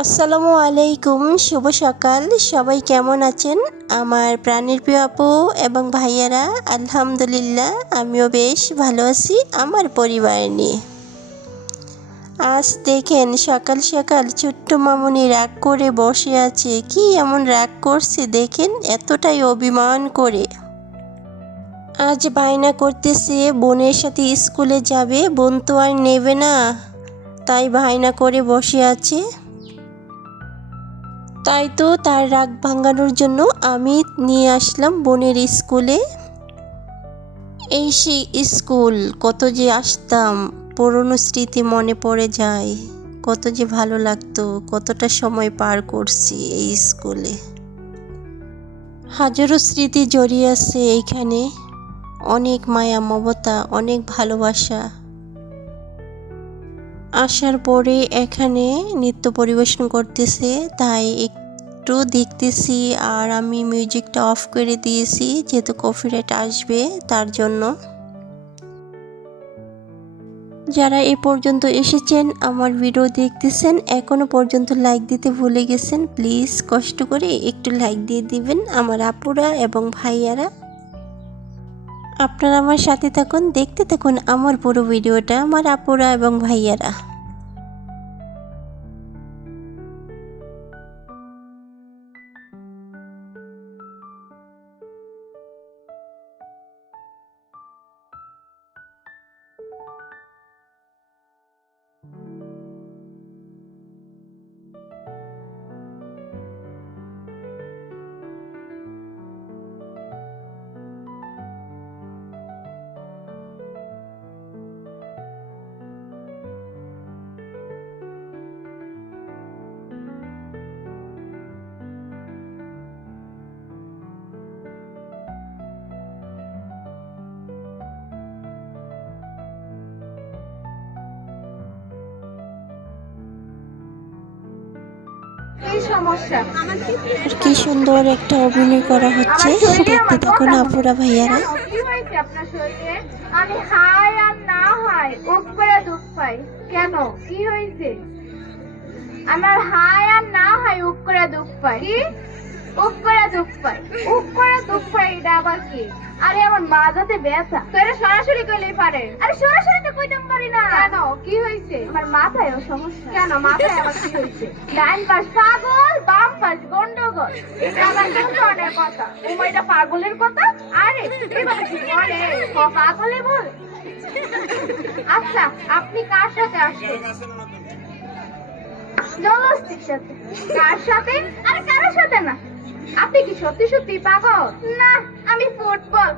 আসসালামু আলাইকুম, শুভ সকাল। সবাই কেমন আছেন? আমার প্রাণের প্রিয় আপু এবং ভাইয়ারা, আলহামদুলিল্লাহ, আমিও বেশ ভালো আছি আমার পরিবার নিয়ে। আজ দেখেন সকাল সকাল ছোট্ট মামুনি রাগ করে বসে আছে। কি এমন রাগ করছে দেখেন, এতটাই অভিমান করে। আজ বায়না করতেছে, বোনের সাথে স্কুলে যাবে, বোন তো আর নেবে না। তাই বায়না করে বসে আছে। তাই তো তার রাগ ভাঙানোর জন্য আমি নিয়ে আসলাম বোনের স্কুলে। এই সেই স্কুল, কত যে আসতাম, পুরনো স্মৃতি মনে পড়ে যায়। কত যে ভালো লাগতো, কতটা সময় পার করছি এই স্কুলে। হাজারো স্মৃতি জড়িয়ে আছে এইখানে। অনেক মায়া, মমতা, অনেক ভালোবাসা। আসার পরে এখানে নৃত্য পরিবেশন করতেছে, তাই একটু দেখতেছি আর আমি মিউজিকটা অফ করে দিয়েছি, যেহেতু কপিরাইট আসবে তার জন্য। যারা এ পর্যন্ত এসেছেন, আমার ভিডিও দেখতেছেন, এখনও পর্যন্ত লাইক দিতে ভুলে গেছেন প্লিজ কষ্ট করে একটু লাইক দিয়ে দিবেন আমার আপুরা এবং ভাইয়ারা। আপনারা আমার সাথে থাকুন, দেখতে থাকুন আমার পুরো ভিডিওটা আমার আপুরা এবং ভাইয়ারা। আর কি সুন্দর একটা অভিনয় করা হচ্ছে। দেখতে থাকুন আপুরা ভাইয়ারা। আপনার শরীরে? আমি হাই আর না হয় উপ করে দুঃখ পাই। কেন? কি হয়েছে? আমার হাই আর না হয় উপ করে দুঃখ পাই। কি উপ করে দুঃখ পাই উপ করে দুঃখ এটা আবার কি? আরে আমার মাথাতে ব্যথা। তো এটা সরাসরি কইলেই পারে। আরে সরাসরি তো কইতাম পারি না। কেন? কি হয়েছে? আমার মাথায় সমস্যা। কেন? মাথায় আমার কি পাশ পাগল বাম পাশ গন্ডগোল। এটা আবার কোন ধরনের কথা? ও এটা পাগলের কথা? আরে এভাবে কি বলে? পাগলে বল। আচ্ছা আপনি কার সাথে আসছেন জলস্তির সাথে। কার সাথে? আরে কারোর সাথে না। আপনি কি সত্যি সত্যি পাগল? না আমি ফুটবল।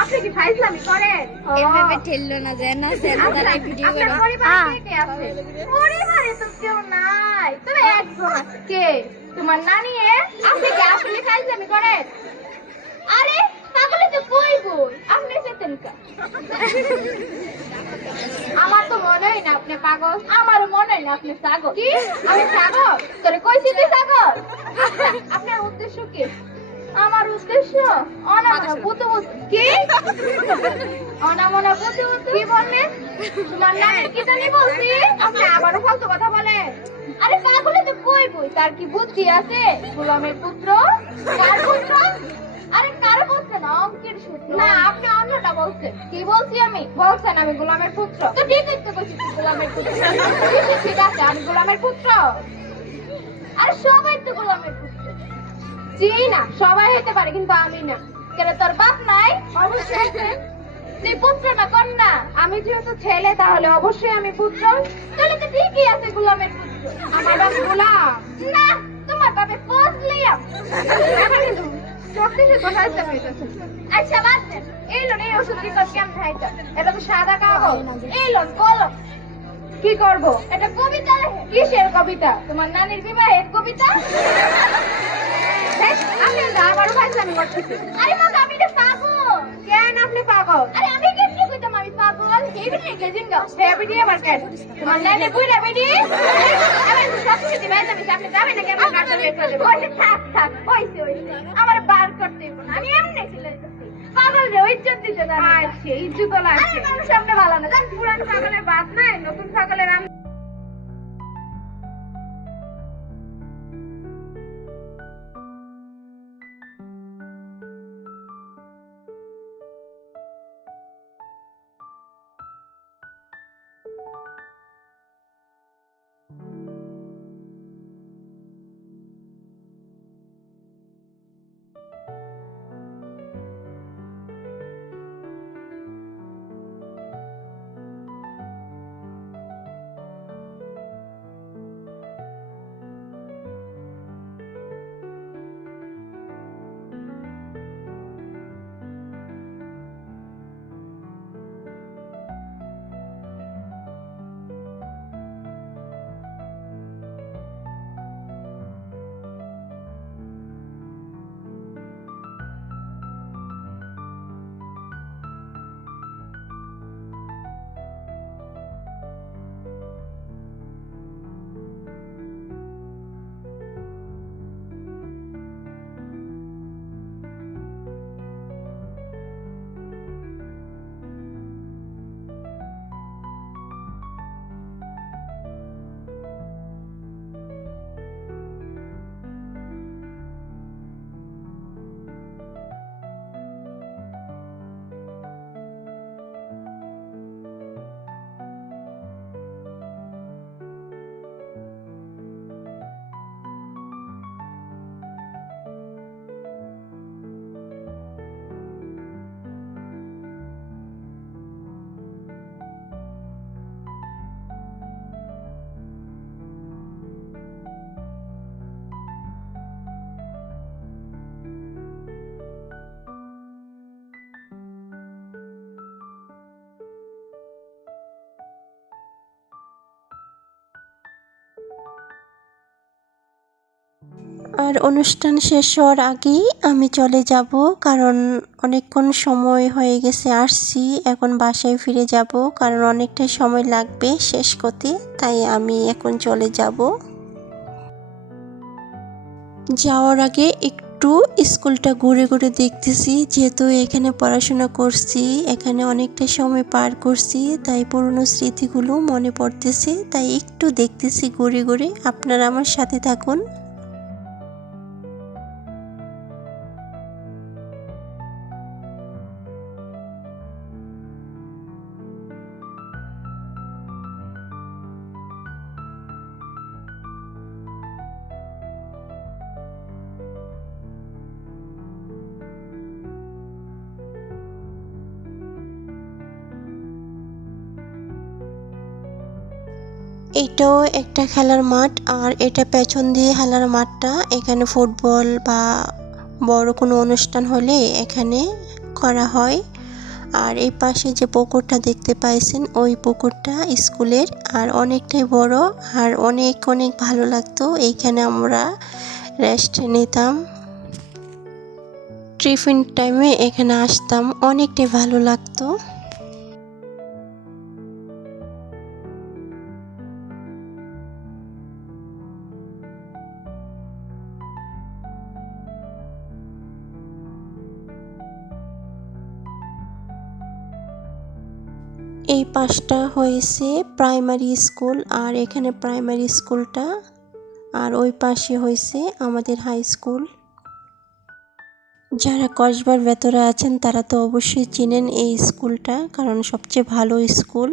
আপনি কি ফাইজলামি করেন? এভাবে ঠেললো না যায় না আচ্ছা, ভিডিও করে। পরিবারে কে আছে? পরিবারে তো কেউ নাই। তবে একজন কে? তোমার নানি এ? আপনি কি আসলে ফাইজলামি করেন? আরে পাগলে তো কই বই আপনি চেতেন কা আমার তো মনে হয় না আপনি পাগল? আমার মনে হয় না আপনি ছাগল। কি? আমি ছাগল? তোরে কইছি তুই আচ্ছা, আপনার উদ্দেশ্য কি? আমার উদ্দেশ্য অনামনা পুতু পুতু কি? অনামনা পুতু পুতু কি বললেন তোমার নামের কি জানি বলছি? আপনি আবারও ফালতু কথা বলেন। আরে পাগলে তো কই বই তার কি বুদ্ধি আছে? গোলামের পুত্র? কার পুত্র? বলছেন অঙ্কের না আপনি অন্যটা বলছেন কি বলছি আমি? বলছেন আমি গোলামের পুত্র। তো ঠিকই তো বলছি গোলামের পুত্র। ঠিক আছে, আমি গোলামের পুত্র। আরে সবাই তো গোলামের পুত্র। জি না সবাই হতে পারে কিন্তু আমি না। কেন তোর বাপ নাই? অবশ্যই। তুই পুত্র না কন্যা। আমি যেহেতু ছেলে তাহলে অবশ্যই আমি পুত্র। তাহলে তো ঠিকই আছে গোলামের পুত্র। আমার বাপ গোলাম। না তোমার বাপে ফজলিয়া। আমি? খাইতে এটা তো সাদা কাগজ। এই লোন, কলম। কি করব? এটা কবিতা কিসের কবিতা? তোমার নানির বিবাহের কবিতা? আমি আবারও ফাইজলামি করতেছি। আরে। কেন আপনি পাগল? আরে আমি পাগল? এই বিটি গেজিন গাও। হে বিটি আবার কেন? তোমার নানি বুইড়া বিটি? আমি সবকিছু দিবাই যাবি, আপনি যাবেন নাকি আমার কাছে বের করে। আমার ভালো না। পুরান ছাগলের বাদ নাই, নতুন ছাগলের আম- আর অনুষ্ঠান শেষ হওয়ার আগেই আমি চলে যাব, কারণ অনেকক্ষণ সময় হয়ে গেছে আসছি। এখন বাসায় ফিরে যাব, কারণ অনেকটা সময় লাগবে শেষ করতে, তাই আমি এখন চলে যাব। যাওয়ার আগে একটু স্কুলটা ঘুরে ঘুরে দেখতেছি, যেহেতু এখানে পড়াশোনা করছি, এখানে অনেকটা সময় পার করছি, তাই পুরনো স্মৃতিগুলো মনে পড়তেছে, তাই একটু দেখতেছি ঘুরে ঘুরে। আপনারা আমার সাথে থাকুন। এটাও একটা খেলার মাঠ আর এটা পেছন দিয়ে খেলার মাঠটা। এখানে ফুটবল বা বড় কোনো অনুষ্ঠান হলে এখানে করা হয়। আর এই পাশে যে পুকুরটা দেখতে পাইছেন, ওই পুকুরটা স্কুলের। আর অনেকটাই বড় আর অনেক অনেক ভালো লাগতো। এইখানে আমরা রেস্ট নিতাম। টিফিন টাইমে এখানে আসতাম। অনেকটাই ভালো লাগতো। এই পাশটা হয়েছে প্রাইমারি স্কুল আর এখানে প্রাইমারি স্কুলটা। আর ওই পাশে হয়েছে আমাদের হাই স্কুল। যারা কসবার ভেতরে আছেন তারা তো অবশ্যই চেনেন এই স্কুলটা, কারণ সবচেয়ে ভালো স্কুল।